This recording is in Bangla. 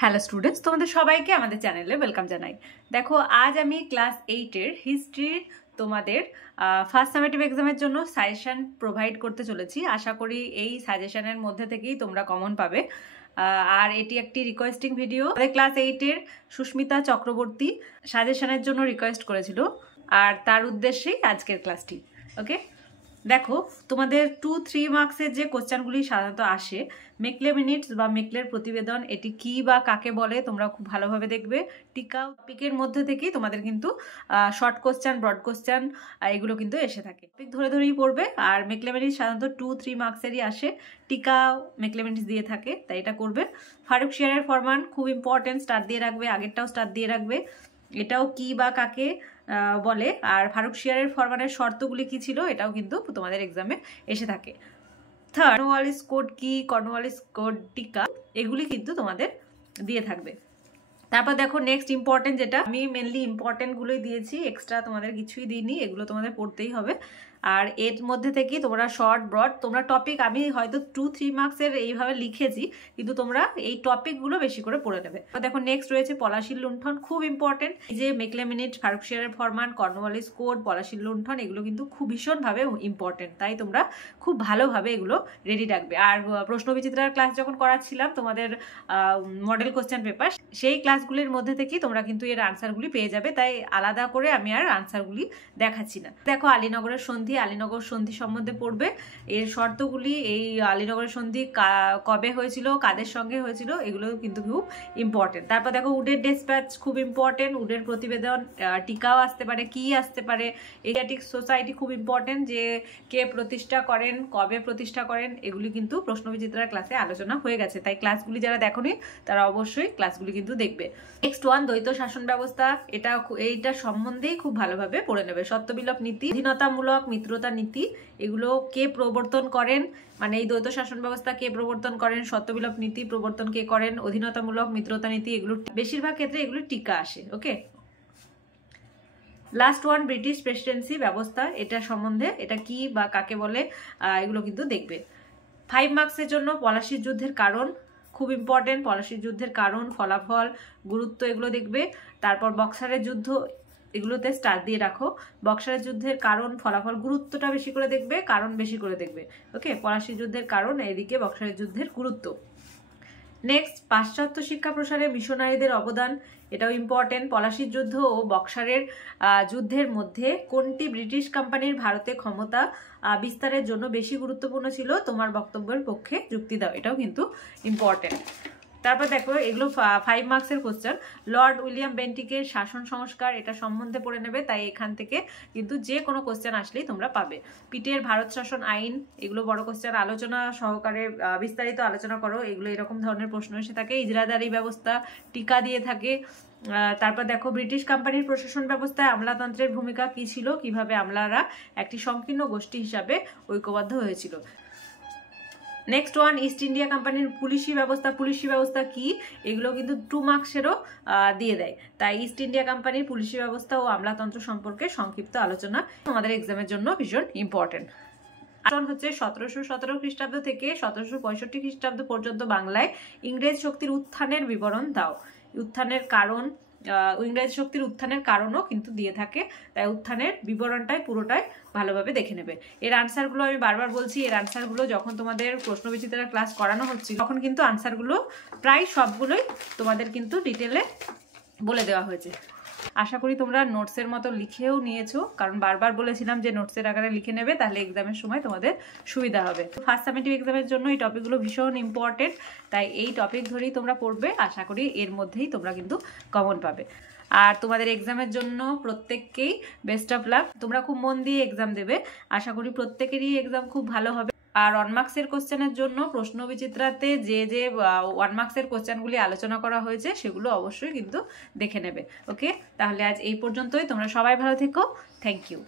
হ্যালো স্টুডেন্টস, তোমাদের সবাইকে আমাদের চ্যানেলে ওয়েলকাম জানাই। দেখো, আজ আমি ক্লাস 8-এর হিস্ট্রির তোমাদের ফার্স্ট সামেটিভ এক্সামের জন্য সাজেশন প্রোভাইড করতে চলেছি। আশা করি এই সাজেশনের মধ্যে থেকেই তোমরা কমন পাবে। আর এটি একটি রিকোয়েস্টিং ভিডিও। আমাদের ক্লাস 8-এর সুস্মিতা চক্রবর্তী সাজেশনের জন্য রিকোয়েস্ট করেছিল, আর তার উদ্দেশ্যেই আজকের ক্লাসটি। ওকে, দেখো, তোমাদের 2-3 মার্কসের যে কোশ্চেনগুলি সাধারণত আসে, মেকলে মিনিটস বা মেকলের প্রতিবেদন, এটি কি বা কাকে বলে তোমরা খুব ভালোভাবে দেখবে। টিকা টপিকের মধ্যে থেকেই তোমাদের কিন্তু শর্ট কোশ্চেন, ব্রড কোশ্চেন এগুলো কিন্তু এসে থাকে। টপিক ধরে ধরেই পড়বে। আর মেকলে মিনিটস সাধারণত 2-3 মার্কসেরই আসে, টিকা মেকলে মিনিটস দিয়ে থাকে, তাই এটা করবে। ফারুকশিয়ারের ফরমান খুব ইম্পর্টেন্ট, স্টার দিয়ে রাখবে, আগেরটাও স্টার দিয়ে রাখবে। এটাও কি বা কাকে বলে, আর ফারুকশিয়ারের ফরমানের শর্তগুলি কি ছিল, এটাও কিন্তু তোমাদের এক্সামে এসে থাকে। থার্ড, কর্নওয়ালিস কোড কি, কর্নওয়ালিস কোড টিকা, এগুলি কিন্তু তোমাদের দিয়ে থাকবে। তারপর দেখো নেক্সট ইম্পর্টেন্ট, যেটা আমি মেনলি ইম্পর্টেন্টগুলোই দিয়েছি, এক্সট্রা তোমাদের কিছুই দিইনি, এগুলো তোমাদের পড়তেই হবে। আর এর মধ্যে থেকেই তোমরা শর্ট ব্রড তোমরা টপিক, আমি হয়তো 2-3 মার্কসের এইভাবে লিখেছি, কিন্তু তোমরা এই টপিকগুলো বেশি করে পড়ে নেবে। দেখো নেক্সট রয়েছে পলাশির লুণ্ঠন, খুব ইম্পর্টেন্ট। এই যে মেকলে মিনিট, ফারুকশিয়ারের ফরমান, কর্নওয়ালিস কোড, পলাশির লুণ্ঠন, এগুলো কিন্তু খুব ভীষণভাবে ইম্পর্টেন্ট, তাই তোমরা খুব ভালোভাবে এগুলো রেডি রাখবে। আর প্রশ্ন বিচিত্রার ক্লাস যখন করাচ্ছিলাম তোমাদের মডেল কোশ্চেন পেপার, সেই ক্লাসগুলির মধ্যে থেকেই তোমরা কিন্তু এর আনসারগুলি পেয়ে যাবে, তাই আলাদা করে আমি আর আনসারগুলি দেখাচ্ছি না। দেখো আলীনগরের সন্ধি, আলীনগর সন্ধি সম্বন্ধে পড়বে, এর শর্তগুলি, এই আলীনগরের সন্ধি কবে হয়েছিল, কাদের সঙ্গে হয়েছিল, এগুলো কিন্তু খুব ইম্পর্টেন্ট। তারপর দেখো উডের ডেসপ্যাচ খুব ইম্পর্টেন্ট, উডের প্রতিবেদন, টিকাও আসতে পারে, কি আসতে পারে, এশিয়াটিক সোসাইটি খুব ইম্পর্টেন্ট, যে কে প্রতিষ্ঠা করেন, কবে প্রতিষ্ঠা করেন, এগুলি কিন্তু প্রশ্নবিচিত্রার ক্লাসে আলোচনা হয়ে গেছে, তাই ক্লাসগুলি যারা দেখোনি তারা অবশ্যই ক্লাসগুলি কিন্তু দেখবে। নেক্সট ওয়ান, দ্বৈত শাসন ব্যবস্থা, এইটা সম্বন্ধেই খুব ভালোভাবে পড়ে নেবে। সত্যবিলোপ নীতি, স্বাধীনতামূলক মিত্রতা নীতি, এগুলো কে প্রবর্তন করেন, মানে এই দ্বৈত শাসন ব্যবস্থা কে প্রবর্তন করেন, সত্যবিলোপ নীতি প্রবর্তন কে করেন, অধীনতামূলক মিত্রতা নীতি, এগুলো বেশিরভাগ ক্ষেত্রে এগুলো টিকা আসে। ওকে, লাস্ট ওয়ান, ব্রিটিশ প্রেসিডেন্সি ব্যবস্থা, এটা সম্বন্ধে, এটা কি বা কাকে বলে, এগুলো কিন্তু দেখবে। 5 মার্কসের জন্য পলাশির যুদ্ধের কারণ খুব ইম্পর্টেন্ট, পলাশির যুদ্ধের কারণ, ফলাফল, গুরুত্ব, এগুলো দেখবে। তারপর বক্সারের যুদ্ধ, এগুলোতে স্টার দিয়ে রাখো। বক্সারের যুদ্ধের কারণ, ফলাফল, গুরুত্বটা বেশি করে দেখবে, কারণ বেশি করে দেখবে। ওকে, পলাশির যুদ্ধের কারণ, এদিকে বক্সারের যুদ্ধের গুরুত্ব। নেক্সট, পাশ্চাত্য শিক্ষা প্রসারে মিশনারিদের অবদান, এটাও ইম্পর্টেন্ট। পলাশির যুদ্ধ ও বক্সারের যুদ্ধের মধ্যে কোনটি ব্রিটিশ কোম্পানির ভারতে ক্ষমতা বিস্তারের জন্য বেশি গুরুত্বপূর্ণ ছিল, তোমার বক্তব্যের পক্ষে যুক্তি দাও, এটাও কিন্তু ইম্পর্টেন্ট। তারপর দেখো এগুলো 5 মার্কসের কোশ্চেন। লর্ড উইলিয়াম বেন্টিকের শাসন সংস্কার, এটা সম্বন্ধে পড়ে নেবে, তাই এখান থেকে কিন্তু যে কোনো কোশ্চেন আসলেই তোমরা পাবে। পিটের ভারত শাসন আইন, এগুলো বড় কোশ্চেন, আলোচনা সহকারে বিস্তারিত আলোচনা করো, এগুলো এরকম ধরনের প্রশ্ন এসে থাকে। ইজরাদারি ব্যবস্থা, টিকা দিয়ে থাকে। তারপর দেখো ব্রিটিশ কোম্পানির প্রশাসন ব্যবস্থায় আমলাতন্ত্রের ভূমিকা কি ছিল, কিভাবে আমলারা একটি সংকীর্ণ গোষ্ঠী হিসাবে ঐক্যবদ্ধ হয়েছিল। নেক্সট ওয়ান, ইস্ট ইন্ডিয়া কোম্পানির পুলিশি ব্যবস্থা, পুলিশি ব্যবস্থা কি, এগুলো কিন্তু 2 মার্কসেরও দিয়ে দেয়, তাই ইস্ট ইন্ডিয়া কোম্পানির পুলিশি ব্যবস্থা ও আমলাতন্ত্র সম্পর্কে সংক্ষিপ্ত আলোচনা তোমাদের এক্সামের জন্য ভীষণ ইম্পর্টেন্ট। হচ্ছে 1717 খ্রিস্টাব্দ থেকে 1765 খ্রিস্টাব্দ পর্যন্ত বাংলায় ইংরেজ শক্তির উত্থানের বিবরণ দাও। উত্থানের কারণ, ইংরেজ শক্তির উত্থানের কারণও কিন্তু দিয়ে থাকে, তাই উত্থানের বিবরণটাই পুরোটাই ভালোভাবে দেখে নেবে। এর আনসারগুলো আমি বারবার বলছি, এর আনসারগুলো যখন তোমাদের প্রশ্নবিচিত্রার ক্লাস করানো হচ্ছিল তখন কিন্তু আনসারগুলো প্রায় সবগুলোই তোমাদের কিন্তু ডিটেলে বলে দেওয়া হয়েছে। আশা করি তোমরা নোটসের মতো লিখেও নিয়েছো, কারণ বারবার বলেছিলাম যে নোটসের আকারে লিখে নেবে, তাহলে এক্সামের সময় তোমাদের সুবিধা হবে। ফার্স্ট সামেটিভ এক্সামের জন্য এই টপিকগুলো ভীষণ ইম্পর্টেন্ট, তাই এই টপিক ধরেই তোমরা পড়বে। আশা করি এর মধ্যেই তোমরা কিন্তু কমন পাবে। আর তোমাদের এক্সামের জন্য প্রত্যেককেই বেস্ট অফ লাক। তোমরা খুব মন দিয়ে এক্সাম দেবে, আশা করি প্রত্যেকেরই এক্সাম খুব ভালো হবে। আর 1 মার্কসের কোশ্চেনের জন্য প্রশ্ন বিচিত্রাতে যে 1 মার্কসের কোশ্চেনগুলি আলোচনা করা হয়েছে সেগুলো অবশ্যই কিন্তু দেখে নেবে। ওকে, তাহলে আজ এই পর্যন্তই। তোমরা সবাই ভালো থেকো। Thank you.